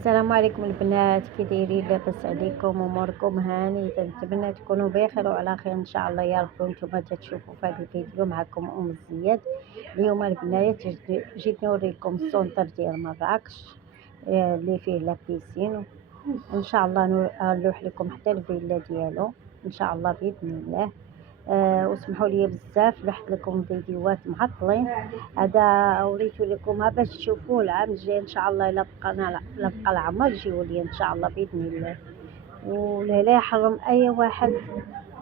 السلام عليكم البنات، كي دايرين؟ لاباس عليكم؟ اموركم هاني؟ نتمنى تكونوا بخير وعلى خير ان شاء الله يا رب. وانتم تشوفوا في هذا الفيديو معكم زياد. اليوم البنات جيت نوريكم السونتر ديال مراكش، اللي فيه لابيسين. وان شاء الله نلوح لكم حتى الفيلا ديالو ان شاء الله باذن الله. واسمحوا لي بزاف لحت لكم فيديوهات معطلين. هذا وريتو لكم باش تشوفوه العام الجاي ان شاء الله. الا بقى العمر جيو لي ان شاء الله باذن الله. ولا يحرم اي واحد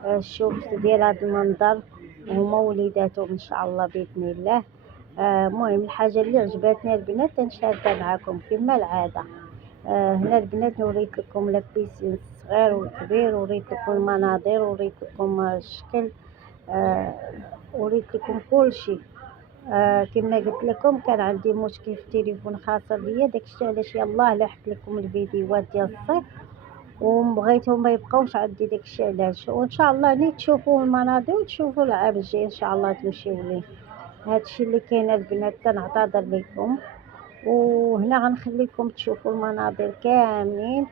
الشوف ديال هذا المنظر وهما وليداتهم ان شاء الله باذن الله. المهم الحاجه اللي عجبتني البنات تنشاركها معكم كما العاده. هنا البنات وريت لكم لابيسين الصغير والكبير، وريت لكم المناظر، وريت لكم الشكل، وريت لكم كل شيء. كما قلت لكم كان عندي مشكل في التليفون خاصه بيا، داكشي علاش يلاه لحقت لكم الفيديوهات ديال الصيف وبغيتهم ما يبقاوش عندي، داكشي علاش. وان شاء الله ني تشوفوا المناظر وتشوفوا العام الجاي ان شاء الله تمشيو ليه. هادشي اللي كاين البنات، كنعتذر لكم. وهنا غنخليكم تشوفوا المناظر كاملين،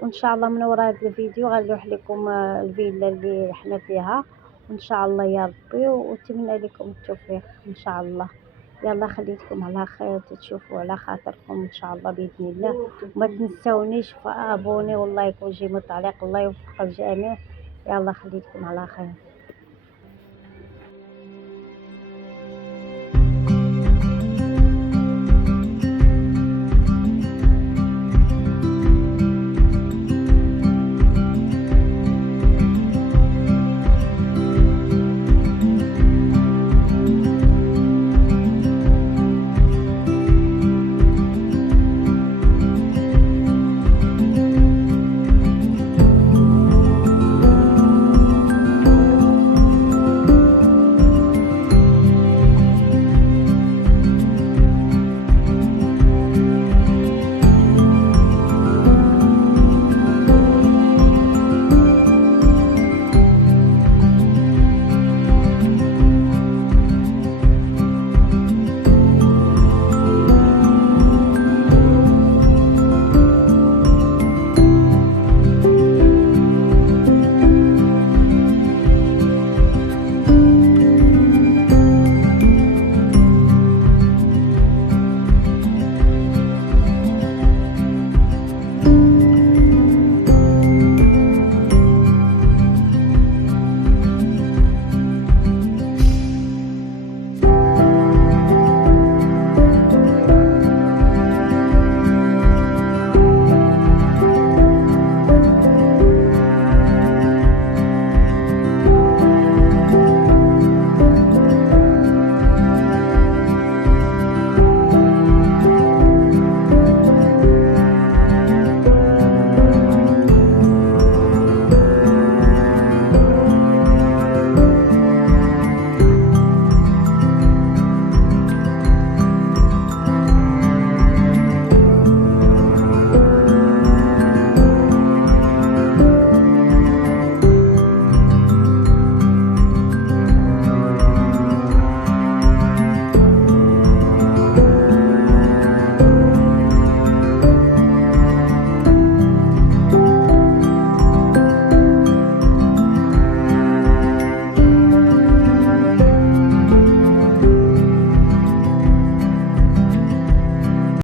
وان شاء الله من وراء هذا الفيديو غنلوح لكم الفيلا اللي حنا فيها وان شاء الله يا ربي. واتمنى لكم التوفيق ان شاء الله. يلا خليتكم على خير تشوفوا على خاطركم ان شاء الله باذن الله. وما تنسونيش في ابوني والله يكون جيمو تعليق. الله يوفق الجميع. يلا خليتكم على خير.